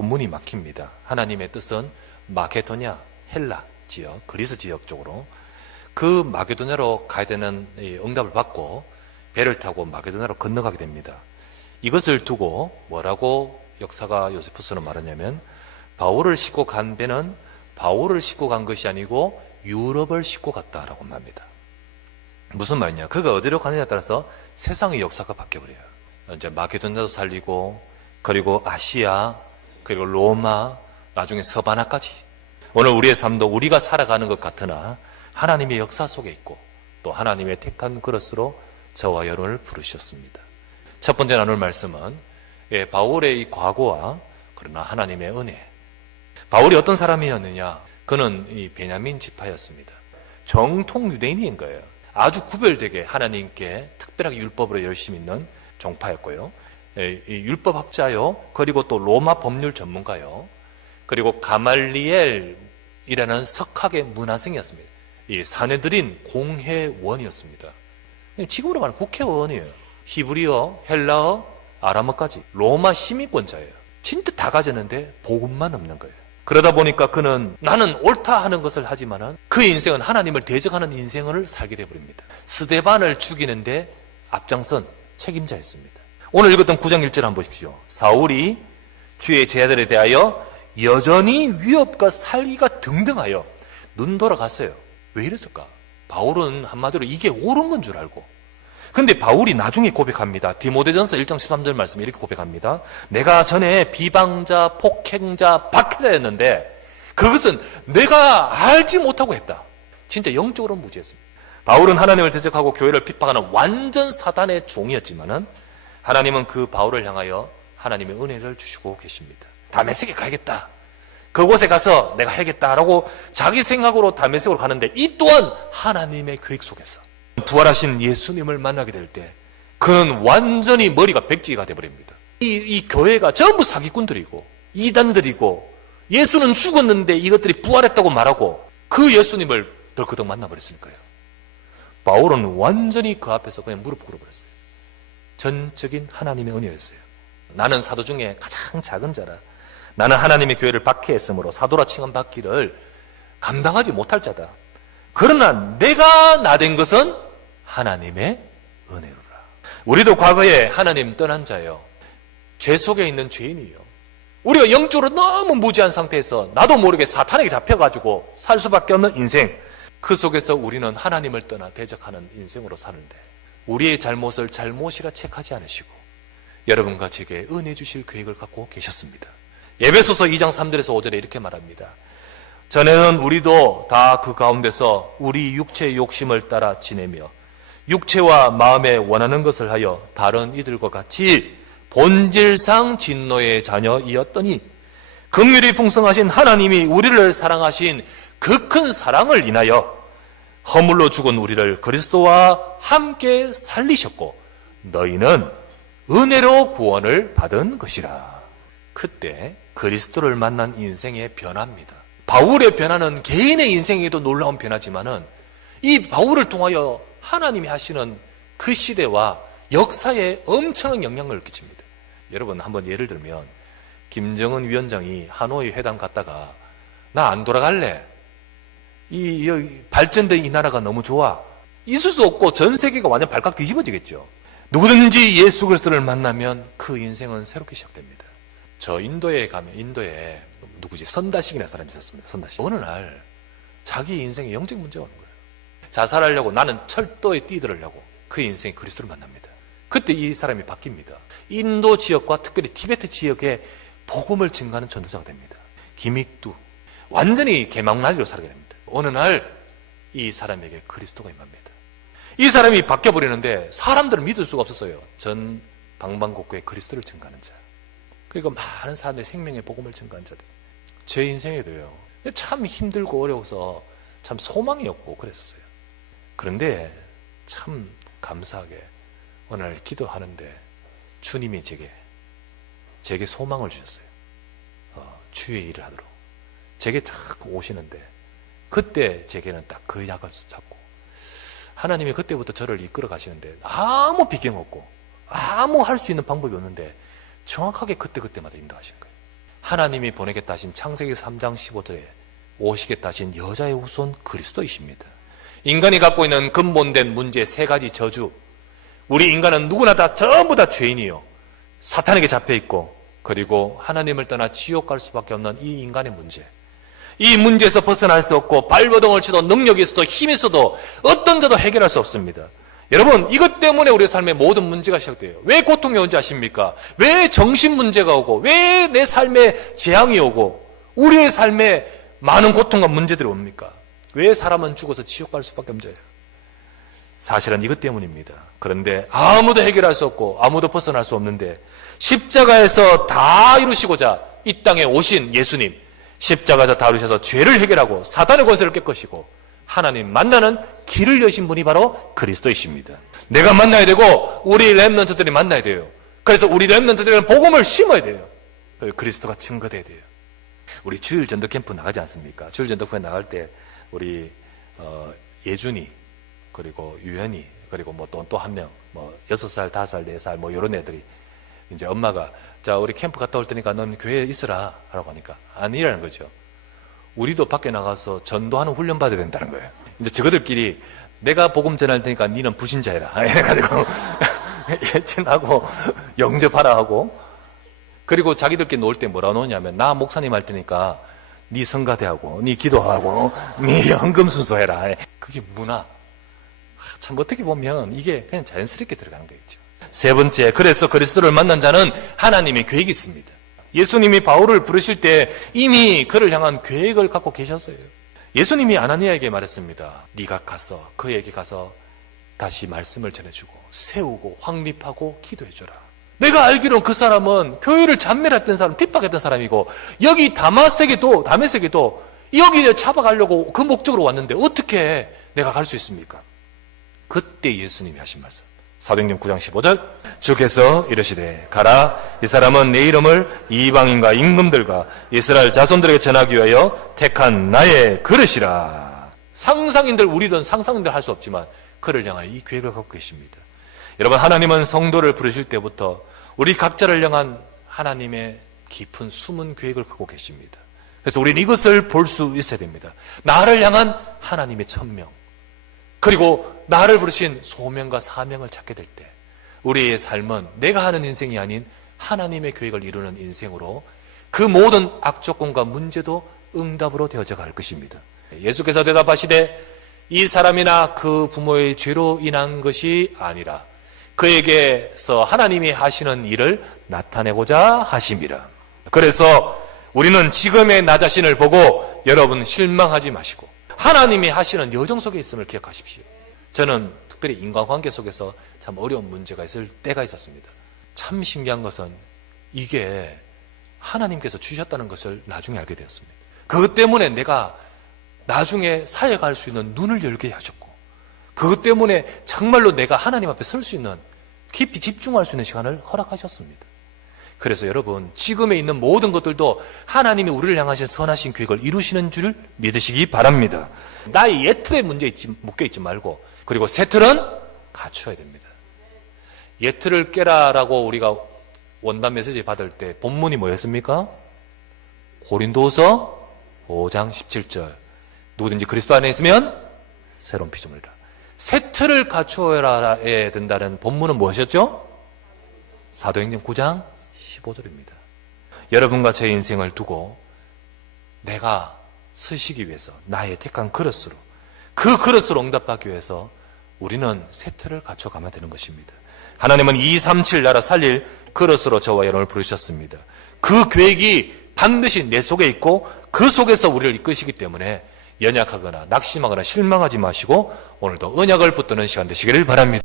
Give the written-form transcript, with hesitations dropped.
문이 막힙니다. 하나님의 뜻은 마게도냐, 헬라 지역, 그리스 지역 쪽으로 그 마게도냐로 가야 되는 응답을 받고 배를 타고 마게도냐로 건너가게 됩니다. 이것을 두고 뭐라고 역사가 요세푸스는 말하냐면, 바울을 싣고 간 배는 바울을 싣고 간 것이 아니고 유럽을 싣고 갔다라고 말합니다. 무슨 말이냐? 그가 어디로 가느냐에 따라서 세상의 역사가 바뀌어버려요. 이제 마게도냐도 살리고, 그리고 아시아, 그리고 로마, 나중에 서바나까지. 오늘 우리의 삶도 우리가 살아가는 것 같으나 하나님의 역사 속에 있고 또 하나님의 택한 그릇으로 저와 여러분을 부르셨습니다. 첫 번째 나눌 말씀은 바울의 이 과거와 그러나 하나님의 은혜. 바울이 어떤 사람이었느냐? 그는 이 베냐민 지파였습니다. 정통 유대인인 거예요. 아주 구별되게 하나님께 특별하게 율법으로 열심히 있는 종파였고요. 율법학자요, 그리고 또 로마 법률 전문가요, 그리고 가말리엘이라는 석학의 문화생이었습니다. 이 사내들인 공회원이었습니다. 지금으로 말하면 국회의원이에요. 히브리어, 헬라어, 아람어까지 로마 시민권자예요. 진짜 다 가졌는데 복음만 없는 거예요. 그러다 보니까 그는 나는 옳다 하는 것을 하지만은 그 인생은 하나님을 대적하는 인생을 살게 되어버립니다. 스데반을 죽이는데 앞장선 책임자였습니다. 오늘 읽었던 9장 1절 한번 보십시오. 사울이 주의 제자들에 대하여 여전히 위협과 살기가 등등하여 눈 돌아갔어요. 왜 이랬을까? 바울은 한마디로 이게 옳은 건 줄 알고. 근데 바울이 나중에 고백합니다. 디모데전서 1장 13절 말씀에 이렇게 고백합니다. 내가 전에 비방자, 폭행자, 박해자였는데 그것은 내가 알지 못하고 했다. 진짜 영적으로 무지했습니다. 바울은 하나님을 대적하고 교회를 핍박하는 완전 사단의 종이었지만은 하나님은 그 바울을 향하여 하나님의 은혜를 주시고 계십니다. 다메섹에 가야겠다. 그곳에 가서 내가 해야겠다라고 자기 생각으로 다메섹으로 가는데, 이 또한 하나님의 계획 속에서 부활하신 예수님을 만나게 될 때 그는 완전히 머리가 백지가 되어버립니다. 이 교회가 전부 사기꾼들이고 이단들이고 예수는 죽었는데 이것들이 부활했다고 말하고 그 예수님을 덜커덕 만나버렸으니까요. 바울은 완전히 그 앞에서 그냥 무릎 꿇어버렸어요. 전적인 하나님의 은혜였어요. 나는 사도 중에 가장 작은 자라. 나는 하나님의 교회를 박해했으므로 사도라 칭함받기를 감당하지 못할 자다. 그러나 내가 나된 것은 하나님의 은혜로라. 우리도 과거에 하나님 떠난 자예요. 죄 속에 있는 죄인이에요. 우리가 영적으로 너무 무지한 상태에서 나도 모르게 사탄에게 잡혀가지고 살 수밖에 없는 인생. 그 속에서 우리는 하나님을 떠나 대적하는 인생으로 사는데 우리의 잘못을 잘못이라 체크하지 않으시고 여러분과 제게 은혜 주실 계획을 갖고 계셨습니다. 에베소서 2장 3절에서 5절에 이렇게 말합니다. 전에는 우리도 다 그 가운데서 우리 육체의 욕심을 따라 지내며 육체와 마음에 원하는 것을 하여 다른 이들과 같이 본질상 진노의 자녀이었더니 긍휼이 풍성하신 하나님이 우리를 사랑하신 그 큰 사랑을 인하여 허물로 죽은 우리를 그리스도와 함께 살리셨고 너희는 은혜로 구원을 받은 것이라. 그때 그리스도를 만난 인생의 변화입니다. 바울의 변화는 개인의 인생에도 놀라운 변화지만은 이 바울을 통하여 하나님이 하시는 그 시대와 역사에 엄청난 영향을 끼칩니다. 여러분 한번 예를 들면 김정은 위원장이 하노이 회담 갔다가 나 안 돌아갈래. 이 발전된 이 나라가 너무 좋아. 있을 수 없고 전 세계가 완전 발칵 뒤집어지겠죠. 누구든지 예수 그리스도를 만나면 그 인생은 새롭게 시작됩니다. 저 인도에 가면 인도에 누구지? 선다식이라는 사람이 있었습니다. 선다식. 어느 날 자기 인생에 영적 문제가 오는 거예요. 자살하려고 나는 철도에 뛰들으려고 그 인생이 그리스도를 만납니다. 그때 이 사람이 바뀝니다. 인도 지역과 특별히 티베트 지역에 복음을 증거하는 전도자가 됩니다. 김익두. 완전히 개망나리로 살게 됩니다. 어느 날 이 사람에게 그리스도가 임합니다. 이 사람이 바뀌어버리는데 사람들은 믿을 수가 없었어요. 전 방방곡곡에 그리스도를 증거하는 자. 그러니까 많은 사람들의 생명의 복음을 증거한 자들. 제 인생에도요. 참 힘들고 어려워서 참 소망이 없고 그랬었어요. 그런데 참 감사하게 어느 날 기도하는데 주님이 제게 소망을 주셨어요. 주의 일을 하도록. 제게 딱 오시는데 그때 제게는 딱 그 약을 잡고 하나님이 그때부터 저를 이끌어 가시는데 아무 비경 없고 아무 할 수 있는 방법이 없는데 정확하게 그때마다 인도하시는 거예요. 하나님이 보내겠다 하신 창세기 3장 15절에 오시겠다 하신 여자의 후손 그리스도이십니다. 인간이 갖고 있는 근본된 문제 세 가지 저주, 우리 인간은 누구나 다 전부 다 죄인이요, 사탄에게 잡혀있고, 그리고 하나님을 떠나 지옥 갈 수밖에 없는 이 인간의 문제, 이 문제에서 벗어날 수 없고 발버둥을 쳐도 능력이 있어도 힘이 있어도 어떤 자도 해결할 수 없습니다. 여러분, 이것 때문에 우리의 삶의 모든 문제가 시작돼요. 왜 고통이 온지 아십니까? 왜 정신 문제가 오고, 왜 내 삶에 재앙이 오고, 우리의 삶에 많은 고통과 문제들이 옵니까? 왜 사람은 죽어서 지옥 갈 수밖에 없어요? 사실은 이것 때문입니다. 그런데 아무도 해결할 수 없고 아무도 벗어날 수 없는데, 십자가에서 다 이루시고자 이 땅에 오신 예수님, 십자가에서 다 이루셔서 죄를 해결하고 사단의 권세를 깨끗이고 하나님 만나는 길을 여신 분이 바로 그리스도이십니다. 내가 만나야 되고 우리 렘넌트들이 만나야 돼요. 그래서 우리 렘넌트들은 복음을 심어야 돼요. 그리스도가 증거돼야 돼요. 우리 주일 전도 캠프 나가지 않습니까? 주일 전도 캠프 나갈 때 우리 예준이, 그리고 유현이, 그리고 뭐 또 한 명, 뭐 6살, 5살, 4살 뭐 이런 애들이 이제 엄마가 자 우리 캠프 갔다 올 테니까 넌 교회에 있으라 하라고 하니까 아니라는 거죠. 우리도 밖에 나가서 전도하는 훈련 받아야 된다는 거예요. 이제 저거들끼리 내가 복음 전할 테니까 니는 불신자해라 해가지고 예친하고 영접하라 하고, 그리고 자기들끼리 놀 때 뭐라 노냐면 나 목사님 할 테니까 니 성가대하고 니 기도하고 니 헌금순서해라. 그게 문화. 참 어떻게 보면 이게 그냥 자연스럽게 들어가는 거겠죠. 세 번째, 그래서 그리스도를 만난 자는 하나님의 계획이 있습니다. 예수님이 바울을 부르실 때 이미 그를 향한 계획을 갖고 계셨어요. 예수님이 아나니아에게 말했습니다. 네가 가서 그에게 가서 다시 말씀을 전해주고 세우고 확립하고 기도해줘라. 내가 알기로는 그 사람은 교회를 잔멸했던 사람, 핍박했던 사람이고 여기 다메섹에도 여기 잡아가려고 그 목적으로 왔는데 어떻게 내가 갈 수 있습니까? 그때 예수님이 하신 말씀, 사도행전 9장 15절, 주께서 이르시되 가라, 이 사람은 내 이름을 이방인과 임금들과 이스라엘 자손들에게 전하기 위하여 택한 나의 그릇이라. 상상인들, 우리는 상상인들 할 수 없지만 그를 향하여 이 계획을 갖고 계십니다. 여러분, 하나님은 성도를 부르실 때부터 우리 각자를 향한 하나님의 깊은 숨은 계획을 갖고 계십니다. 그래서 우리는 이것을 볼 수 있어야 됩니다. 나를 향한 하나님의 천명, 그리고 나를 부르신 소명과 사명을 찾게 될 때 우리의 삶은 내가 하는 인생이 아닌 하나님의 계획을 이루는 인생으로 그 모든 악조건과 문제도 응답으로 되어져 갈 것입니다. 예수께서 대답하시되 이 사람이나 그 부모의 죄로 인한 것이 아니라 그에게서 하나님이 하시는 일을 나타내고자 하심이라. 그래서 우리는 지금의 나 자신을 보고 여러분 실망하지 마시고 하나님이 하시는 여정 속에 있음을 기억하십시오. 저는 특별히 인간관계 속에서 참 어려운 문제가 있을 때가 있었습니다. 참 신기한 것은 이게 하나님께서 주셨다는 것을 나중에 알게 되었습니다. 그것 때문에 내가 나중에 사역할 수 있는 눈을 열게 하셨고, 그것 때문에 정말로 내가 하나님 앞에 설 수 있는, 깊이 집중할 수 있는 시간을 허락하셨습니다. 그래서 여러분, 지금에 있는 모든 것들도 하나님이 우리를 향하신 선하신 계획을 이루시는 줄 믿으시기 바랍니다. 나의 옛틀에 묶여있지 말고, 그리고 새 틀은 갖춰야 됩니다. 옛틀을 깨라라고 우리가 원단 메시지 받을 때 본문이 뭐였습니까? 고린도서 5장 17절. 누구든지 그리스도 안에 있으면 새로운 피조물이라. 새 틀을 갖추어야 된다는 본문은 무엇이었죠? 사도행전 9장 15절입니다. 여러분과 제 인생을 두고 내가 서시기 위해서 나의 택한 그릇으로, 그 그릇으로 응답하기 위해서 우리는 새 틀을 갖춰가면 되는 것입니다. 하나님은 237 나라 살릴 그릇으로 저와 여러분을 부르셨습니다. 그 계획이 반드시 내 속에 있고 그 속에서 우리를 이끄시기 때문에 연약하거나 낙심하거나 실망하지 마시고 오늘도 언약을 붙드는 시간 되시기를 바랍니다.